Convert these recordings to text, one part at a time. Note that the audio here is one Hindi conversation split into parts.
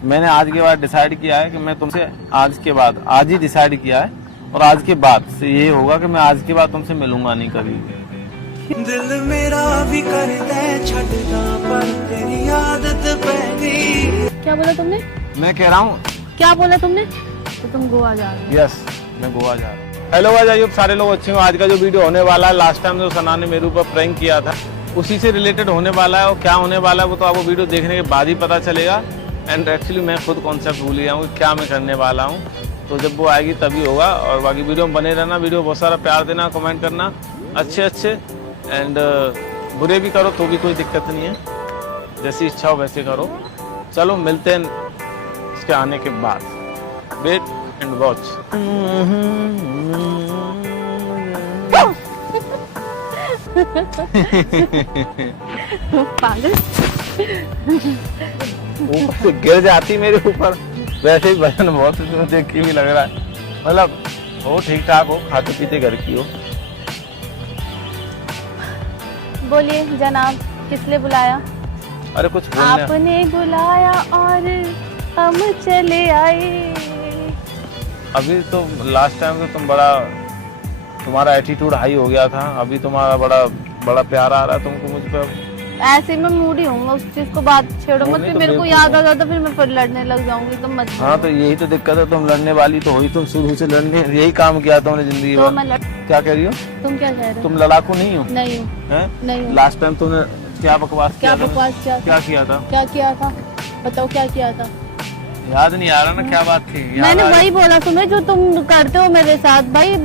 मैंने आज के बाद डिसाइड किया है कि मैं तुमसे आज के बाद आज ही डिसाइड किया है और आज के बाद से ये होगा कि मैं आज के बाद तुमसे मिलूंगा नहीं कभी। दिल मेरा भी करता छड़ना पर तेरी आदत पै गई। क्या बोला तुमने? मैं कह रहा हूँ क्या बोला तुमने? तो तुम गोवा जा रहे हो? यस, मैं गोवा जा रहा हूँ। हेलो गाइस, आई होप सारे लोग अच्छे हो। आज का जो वीडियो होने वाला है, लास्ट टाइम जो सना ने मेरे ऊपर प्रैंक किया था उसी से रिलेटेड होने वाला है। और क्या होने वाला है वो तो आपको वीडियो देखने के बाद ही पता चलेगा। एंड एक्चुअली मैं खुद कॉन्सेप्ट भूल गया हूँ कि क्या मैं करने वाला हूँ, तो जब वो आएगी तभी होगा। और बाकी वीडियो में बने रहना, वीडियो बहुत सारा प्यार देना, कमेंट करना अच्छे एंड बुरे भी करो तो भी कोई दिक्कत नहीं है, जैसी इच्छा हो वैसे करो। चलो मिलते हैं इसके आने के बाद। Wait and watch. पागल। ऊपर से गिर जाती मेरे ऊपर, वैसे ही वजन बहुत है, देख के भी लग रहा है। मतलब हो ठीक ठाक हो, खाते पीते घर की हो। बोलिए जनाब, किस लिए बुलाया? अरे कुछ बोलने। आपने बुलाया और हम चले आए। अभी तो लास्ट टाइम तो तुम्हारा एटीट्यूड हाई हो गया था, अभी तुम्हारा बड़ा प्यार आ रहा है तुमको मुझ पे। ऐसे में मूडी हूँ, उस चीज को बात छेड़ो मत, फिर मेरे को याद आ जाता, फिर मैं फिर लड़ने लग जाऊंगी। तुम मत। हाँ तो यही तो दिक्कत है, तुम लड़ने वाली तो हुई, तुम शुरू से लड़ने यही काम किया तुमने जिंदगी तो में। मैं क्या कह रही हो? तुम क्या कह रहे हो? तुम लड़ाकू नहीं हो? नहीं हूँ। नहीं हूँ। लास्ट टाइम तुमने क्या बकवास क्या किया था? बकवास किया था? क्या किया था? क्या किया था? बताओ क्या किया था? याद नहीं आ रहा ना क्या बात थी? मैंने वही बोला तुम्हें जो तुम करते हो मेरे साथ। भाई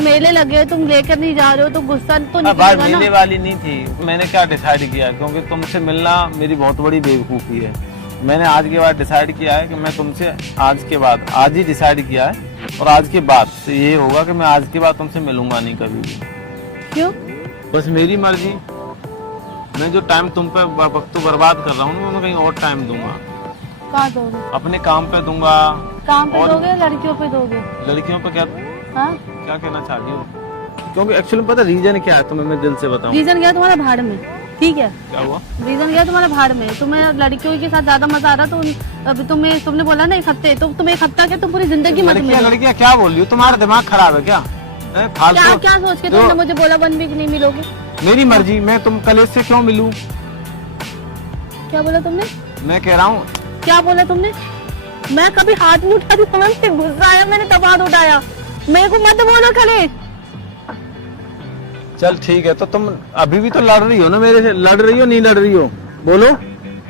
मेले लगे, तुम लेकर नहीं जा रहे हो तो गुस्सा तो बात निकलेगा मेले ना। वाली नहीं थी। मैंने क्या डिसाइड किया, क्योंकि तुमसे मिलना मेरी बहुत बड़ी बेवकूफ़ी है। मैंने आज के बाद डिसाइड किया है कि मैं तुमसे आज के बाद आज ही डिसाइड किया है और आज के बाद से ये होगा कि मैं आज के बाद तुमसे मिलूंगा नहीं कभी भी। क्यों? बस मेरी मर्जी। मैं जो टाइम तुम पे वक्त बर्बाद कर रहा हूँ मैं कहीं और टाइम दूंगा। कहाँ दोगे? अपने काम पे दूंगा। काम पे और दोगे, लड़कियों पे दोगे? लड़कियों पे क्या हाँ? क्या कहना चाहती हो? क्योंकि एक्चुअली पता रीजन क्या है तुम्हें मैं दिल से बताऊं। रीजन क्या तुम्हारा भाड़ में? ठीक है, क्या हुआ? रीजन क्या तुम्हारा भाड़ में? तुम्हें लड़कियों के साथ ज्यादा मजा आ रहा, तो अभी तुमने बोला ना 1 हफ्ते, तो तुम 1 हफ्ता क्या तुम पूरी जिंदगी मत मिलो। लड़कियां क्या बोल रही हो? तुम्हारा दिमाग खराब है क्या? क्या क्या सोच के तुमने मुझे बोला 1 वीक नहीं मिलोगे? मेरी मर्जी, मैं तुम कलेज से क्यों मिलूं? क्या बोला तुमने? मैं कह रहा हूँ। क्या बोला तुमने? मैं कभी हाथ नहीं उठाती, समझ से गुस्सा आया मैंने तब हाथ उठाया। मेरे को मत बोलो खले। चल ठीक है, तो तुम अभी भी तो लड़ रही हो ना मेरे से? लड़ रही हो नहीं लड़ रही हो? बोलो,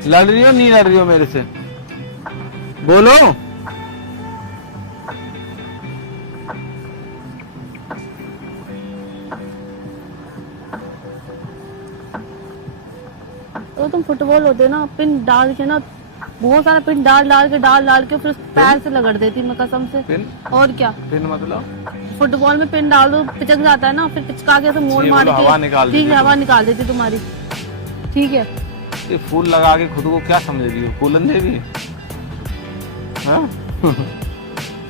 लड़ रही हो नहीं लड़ रही हो मेरे से? बोलो। तो तुम फुटबॉल होते ना, पिन डाल के ना, बहुत सारा पिन डाल के फिर पैर से लगड़ देती मैं कसम से। पिन? और क्या पिन मतलब? फुटबॉल में पिन डाल दो, पिचक जाता है ना, फिर पिचका के मोड़ मार के हवा निकाल ठीक है, देती हवा निकाल देती तुम्हारी। ठीक है, ये फूल लगा के खुद को क्या समझ रही हो? फूलन देवी? हाँ?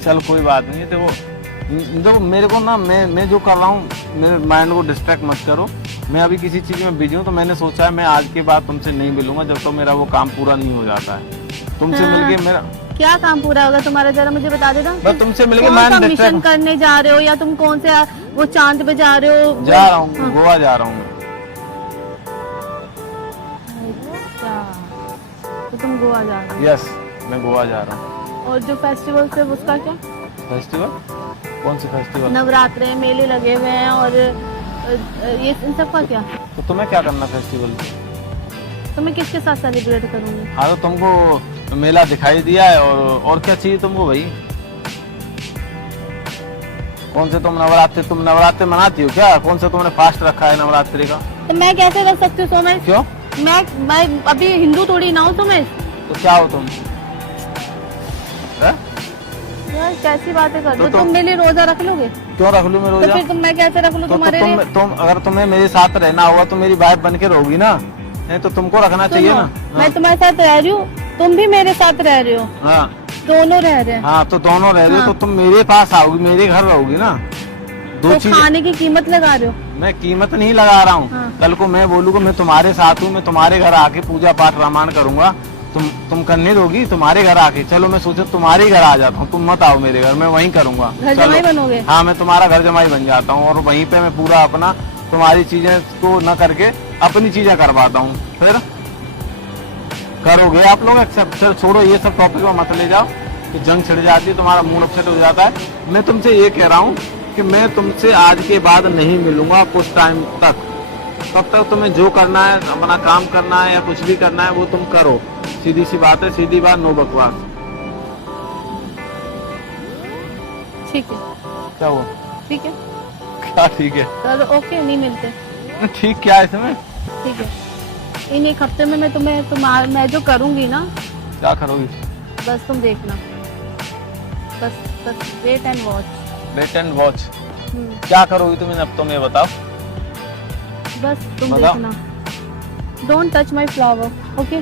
चल कोई बात नहीं। देखो मेरे को ना, मैं जो कर रहा हूँ, मेरे माइंड को डिस्ट्रैक्ट मत करो। मैं अभी किसी चीज में बिजी हूँ, तो मैंने सोचा है मैं आज के बाद तुमसे नहीं मिलूंगा जब तक मेरा वो काम पूरा नहीं हो जाता है। तुमसे मिलके मेरा क्या काम पूरा होगा तुम्हारा, जरा मुझे बता देना। बस तुमसे मिलके कौन मैं सा मिशन करने जा रहे हो, या तुम कौन से वो चांद पे जा रहे हो? जा रहा हूँ, गोवा जा रहा हूँ। तो तुम गोवा जा रहे हो? यस, मैं गोवा जा रहा हूँ। और जो फेस्टिवल है उसका क्या? फेस्टिवल? कौन सी फेस्टिवल? नवरात्रे मेले लगे हुए हैं और ये इन सब का क्या? तो तुम्हें क्या करना फेस्टिवल पे? तो मैं किसके साथ सेलिब्रेट करूंगी? हाँ तो तुमको मेला दिखाई दिया है, और क्या चाहिए तुमको भाई? कौन से तुम नवरात्रि मनाती हो क्या? कौन सा तुमने फास्ट रखा है नवरात्रि का? तो मैं कैसे रख सकती हूँ सोमेश? क्यों? मैं अभी हिंदू थोड़ी ना हूँ सोमेश। तो क्या हो तुम? यार कैसी बातें करते हो? तो तुम मेरे लिए रोजा रख लोगे? क्यों रख लूं मैं तो रोजा? फिर मैं कैसे रख लूं तुम्हारे लिए? अगर तुम्हें मेरे साथ रहना होगा तो मेरी वाइफ बन के रहोगी ना, नहीं तो तुमको रखना चाहिए ना। मैं तुम्हारे साथ रह रही हूँ, तुम भी मेरे साथ रह रहे हो। हाँ दोनों रह रहे हैं। हाँ, तो दोनों रह रहे हो, तो तुम मेरे पास आओगी, मेरे घर रहोगी ना। तो खाने की कीमत लगा रहे हो? मैं कीमत नहीं लगा रहा हूँ। हाँ। कल को मैं बोलूँगा मैं तुम्हारे साथ हूँ, मैं तुम्हारे घर आके पूजा पाठ रामायण करूंगा, तुम करने दोगी तुम्हारे घर आके? चलो मैं सोचा तुम्हारे घर आ जाता हूँ, तुम मत आओ मेरे घर, मैं वहीं करूंगा। घर चलो। जमाई बनोगे? हाँ, मैं तुम्हारा घर जमाई बन जाता हूँ और वहीं पे मैं पूरा अपना तुम्हारी चीजें को न करके अपनी चीजें करवाता हूँ। फिर करोगे आप लोग एक्सेप्ट? चलो छोड़ो, ये सब टॉपिक में मत ले जाओ कि जंग छिड़ जाती है, तुम्हारा मूड अपसेट हो जाता है। मैं तुमसे ये कह रहा हूँ कि मैं तुमसे आज के बाद नहीं मिलूंगा कुछ टाइम तक। तब तक तुम्हें जो करना है, अपना काम करना है या कुछ भी करना है वो तुम करो। सीधी सी बात है, सीधी बात, नो बकवास। ठीक है। क्या हुआ? ठीक है, क्या ठीक है? चलो ओके, नहीं मिलते। ठीक क्या है इसमें? ठीक है, इन एक हफ्ते में मैं तुम्हें मैं जो करूंगी ना, क्या करोगी? बस तुम देखना, बस wait and watch. Wait and watch? क्या करोगी तुम इन हफ्तों में, बताओ? बस तुम बताओ। देखना। Don't touch my flower, okay?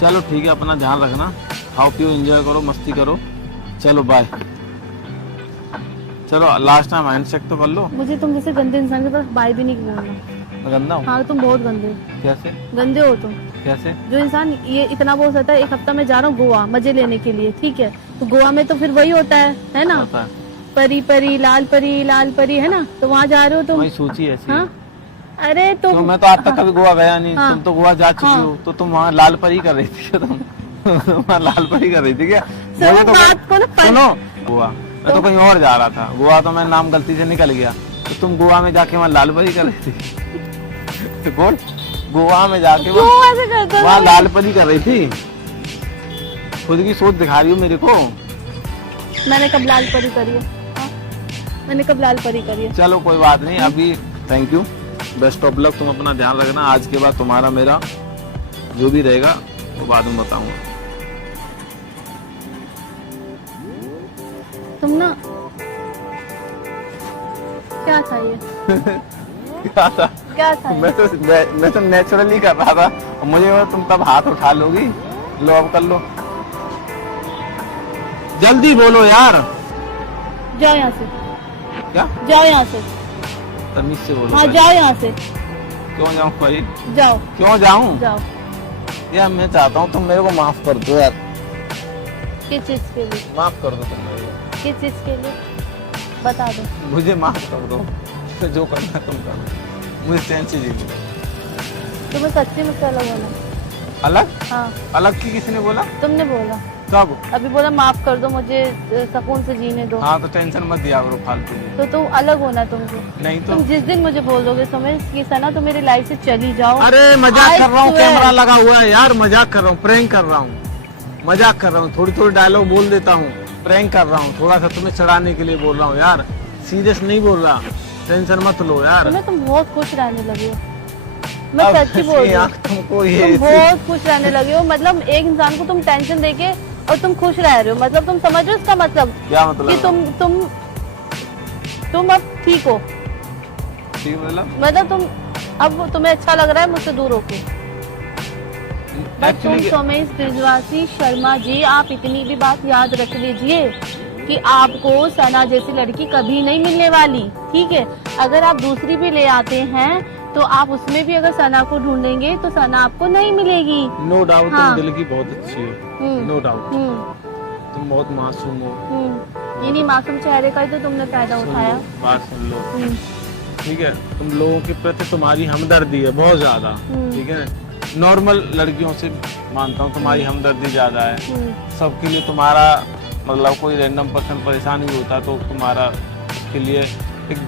चलो ठीक है, अपना ध्यान रखना, खाओ पियो, एंजॉय करो, मस्ती करो। चलो बाय। चलो लास्ट टाइम हैंडशेक तो कर लो। मुझे तुम जैसे गंदे इंसान के पास बाय भी नहीं बोलना। मैं गंदा हूँ? हाँ, तुम बहुत गंदे, कैसे? गंदे हो तुम। कैसे? जो इंसान ये इतना बोल सकता है, एक हफ्ता में जा रहा हूँ गोवा मजे लेने के लिए, ठीक है, तो गोवा में तो फिर वही होता है ना? होता है। परी परी लाल परी है ना, तो वहाँ जा रहे हो तुम। वही सोची ऐसी। हाँ? अरे तो मैं तो आज तक कभी गोवा गया नहीं। हाँ। तुम तो गोवा जा चुकी हाँ। हो, तो तुम वहाँ लाल परी कर रही थी क्या? तुम वहाँ लाल परी कर रही थी क्या? सुनो मुझे तो बात को ना, सुनो, गोवा मैं तो कहीं और जा रहा था। गोवा तो मैं नाम गलती से निकल गया, तो तुम गोवा में जाके वहाँ लाल परी कर रही थी। बोल, गोवा में जाके क्यों ऐसे करते हो? वहाँ लाल परी कर रही थी। खुद की सोच दिखा रही हो मेरे को। मैंने कब लाल परी करी है? हाँ? मैंने कब लाल परी करी है? चलो कोई बात नहीं, अभी thank you, best of luck. तुम अपना ध्यान रखना। आज के बाद तुम्हारा मेरा जो भी रहेगा वो बाद में बताऊंगा। तुम ना, क्या चाहिए? क्या था? क्या चाहिए? मैं तो नेचुरली कर रहा था, मुझे लगा तुम तब हाथ उठा लोगी। लो अब कर लो, जल्दी बोलो यार। जाओ यहाँ से। क्या? जाओ यहाँ से। तमीज से बोलो। हाँ, जाओ यहाँ से। क्यों जाऊँ भाई? जाओ। क्यों जाऊँ? जाओ। यार मैं चाहता हूँ तुम मेरे को माफ कर दो यार। किस चीज के लिए? माफ कर दो तुम मेरे को। किस चीज के लिए बता दो। मुझे माफ कर दो, तो जो करना है तुम करो, मुझे चैन से जी लो। तुम्हें सच्ची मुझसे अलग होना। अलग? हाँ, अलग की किसी ने बोला? तुमने बोला। कब? अभी बोला माफ कर दो मुझे, सुकून से जीने दो। हाँ तो टेंशन मत दिया करो फालतू की। तो तुम अलग होना तुमसे। नहीं तो तुम जिस दिन मुझे बोल दोगे समय की सना तो मेरी लाइफ से चली जाओ। अरे मजाक I कर रहा हूँ, swear। कैमरा लगा हुआ है यार, मजाक कर रहा हूँ, प्रैंक कर रहा हूँ, मजाक कर रहा हूँ, थोड़ी थोड़ी डायलॉग बोल देता हूँ, प्रैंक कर रहा हूँ, थोड़ा सा तुम्हें चढ़ाने के लिए बोल रहा हूँ यार, सीरियस नहीं बोल रहा, टेंशन मत लो यार। तुम्हें तुम बहुत खुश रहने लगे हो, मैं अब सच्ची बोल रही हूँ। तुमको ये तुम बहुत खुश रहने लगे हो, मतलब एक इंसान को तुम टेंशन देके और तुम खुश रह रहे हो, मतलब तुम समझ रहे हो इसका मतलब? क्या मतलब? कि तुम अब ठीक हो, ठीक मतलब तुम अब तुम्हें अच्छा लग रहा है मुझसे दूर होके। बस तुम सोमेश ब्रिजवासी शर्मा जी, आप इतनी भी बात याद रख लीजिए कि आपको सना जैसी लड़की कभी नहीं मिलने वाली, ठीक है? अगर आप दूसरी भी ले आते हैं तो आप उसमें भी अगर सना को ढूंढेंगे तो सना आपको नहीं मिलेगी। No doubt. हाँ। तुम दिल की बहुत अच्छी हो, नो डाउट, तुम बहुत मासूम हो। इन्हीं मासूम चेहरे का ही तो तुमने फायदा उठाया। बात सुन लो, ठीक है? तुम लोगों के प्रति तुम्हारी हमदर्दी है बहुत ज्यादा, ठीक है? नॉर्मल लड़कियों से मानता हूँ तुम्हारी हमदर्दी ज्यादा है। सबके लिए तुम्हारा मतलब कोई रैंडम पर्सन परेशान भी होता है तो तुम्हारा उसके लिए एक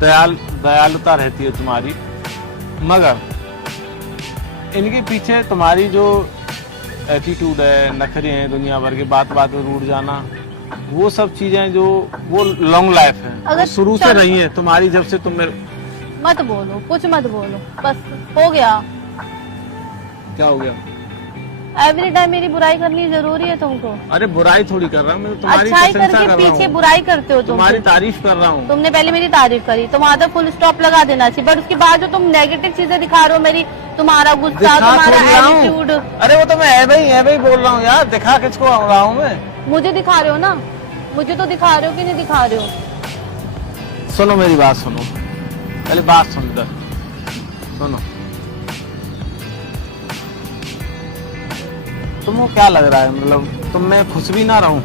दयालुता रहती है तुम्हारी। मगर इनके पीछे तुम्हारी जो एटीट्यूड है, नखरे हैं, दुनिया भर के बात बात में रूठ जाना, वो सब चीजें जो वो लॉन्ग लाइफ है, वो शुरू से रही है तुम्हारी, जब से तुम मेरे। मत बोलो, कुछ मत बोलो, बस हो गया। क्या हो गया? एवरी टाइम मेरी बुराई करनी जरूरी है तुमको? अरे बुराई थोड़ी कर रहा हूँ मैं, तुम्हारी अच्छाई प्रशंसा करके कर रहा पीछे हूँ, बुराई करते हो तुम। तुम्हारी तारीफ कर रहा हूँ। तुमने पहले मेरी तारीफ करी तो वहां तक फुल स्टॉप लगा देना चाहिए, बट उसके बाद जो तुम नेगेटिव चीजें दिखा रहे हो मेरी, तुम्हारा गुस्सा, दिखा तुम्हारा थोड़ी रहा हूँ। एटीट्यूड। अरे वो तो मैं है भाई बोल रहा हूँ यार, दिखा किसको रहा हूँ मैं? मुझे दिखा रहे हो ना, मुझे तो दिखा रहे हो कि नहीं दिखा रहे हो? सुनो मेरी बात सुनो, पहले बात सुन इधर सुनो। तुमको क्या लग रहा है, मतलब तुम मैं खुश भी ना रहूं?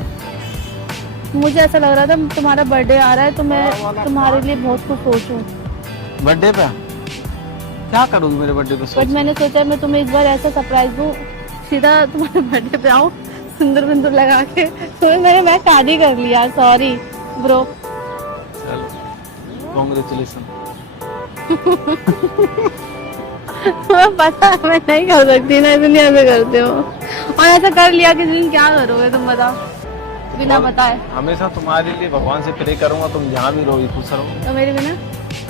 मुझे ऐसा लग रहा था तुम्हारा बर्थडे आ रहा है तो मैं तुम्हारे लिए बहुत कुछ सोचूं, बर्थडे पे क्या करोगी मेरे बर्थडे पे बट सोच? मैंने सोचा मैं तुम्हें इस बार ऐसा सरप्राइज दूं, सीधा तुम्हारे बर्थडे पे आऊं सुंदर बिंदुर लगा के। तो मैं शादी कर लिया, सॉरी ब्रो। चलो कॉन्ग्रेचुलेशन। तुम्हें पता है मैं नहीं कर सकती ना, इसलिए ऐसे करते हो। और ऐसा कर लिया किसी दिन क्या करोगे तुम बताओ, बिना बताए? हमेशा तुम्हारे लिए भगवान से प्रे करूंगा, तुम जहाँ भी रहोगी खुश रहो। तो मेरे बिना?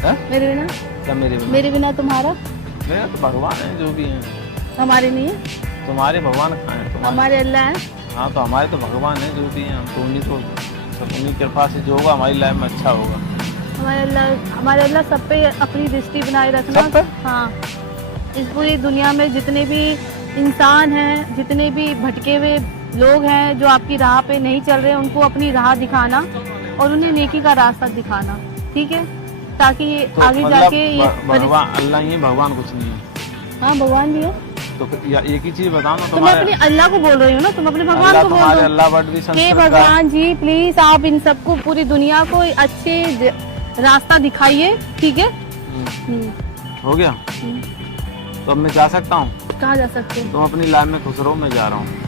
हैं? मेरे बिना? क्या मेरे बिना? मेरे बिना तुम्हारा? मेरा तो भगवान है जो भी है। हमारे नहीं है? तुम्हारे भगवान कहाँ है? तुम्हारे हमारे अल्लाह है। हाँ तो हमारे तो भगवान है जो भी है, हम तो उन्हीं को सब उन्हीं की कृपा से जो होगा हमारी लाइफ में अच्छा होगा। हमारे अल्लाह सब पे अपनी दृष्टि बनाए रखना। सब पे? हाँ, इस पूरी दुनिया में जितने भी इंसान हैं, जितने भी भटके हुए लोग हैं जो आपकी राह पे नहीं चल रहे, उनको अपनी राह दिखाना और उन्हें नेकी का रास्ता दिखाना, ठीक है? ताकि तो आगे मतलब जाके ये भगवान अल्लाह ही है, भगवान कुछ नहीं है। हाँ भगवान भी है। तो फिर या एक ही चीज बताओ ना, तो मैं अपने अल्लाह को बोल रही हूँ ना, तुम अपने भगवान अल्लाह को बोल तुम्हारे दो। अल्लाह वर्ड भी हे संस्कृत का है। भगवान जी प्लीज आप इन सबको, पूरी दुनिया को अच्छे रास्ता दिखाइए, ठीक है? हो गया? तो अब मैं जा सकता हूँ? कहाँ जा सकते हैं? तुम अपनी लाइफ में खुश रहो, मैं जा रहा हूँ।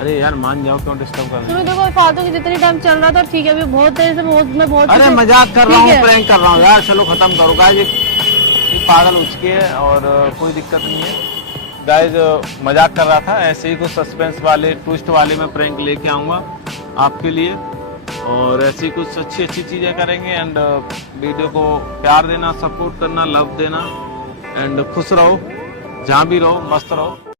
अरे यार मान जाओ, क्यों डिस्टर्ब कर रहे हो? तुम्हें देखो फालतू की जितनी टाइम चल रहा था, ठीक है? अभी बहुत देर से मैं बहुत अरे चीजें- मजाक कर रहा ठीक हूँ, है। प्रैंक कर रहा हूँ यार, चलो खत्म करो गाइस। ये पागल उचके है और कोई दिक्कत नहीं है गाइस, मजाक कर रहा था। ऐसे ही कुछ सस्पेंस वाले ट्विस्ट वाले मैं प्रैंक लेके आऊँगा आपके लिए, और ऐसी कुछ अच्छी अच्छी चीज़ें करेंगे। एंड वीडियो को प्यार देना, सपोर्ट करना, लव देना, एंड खुश रहो, जहाँ भी रहो, मस्त रहो।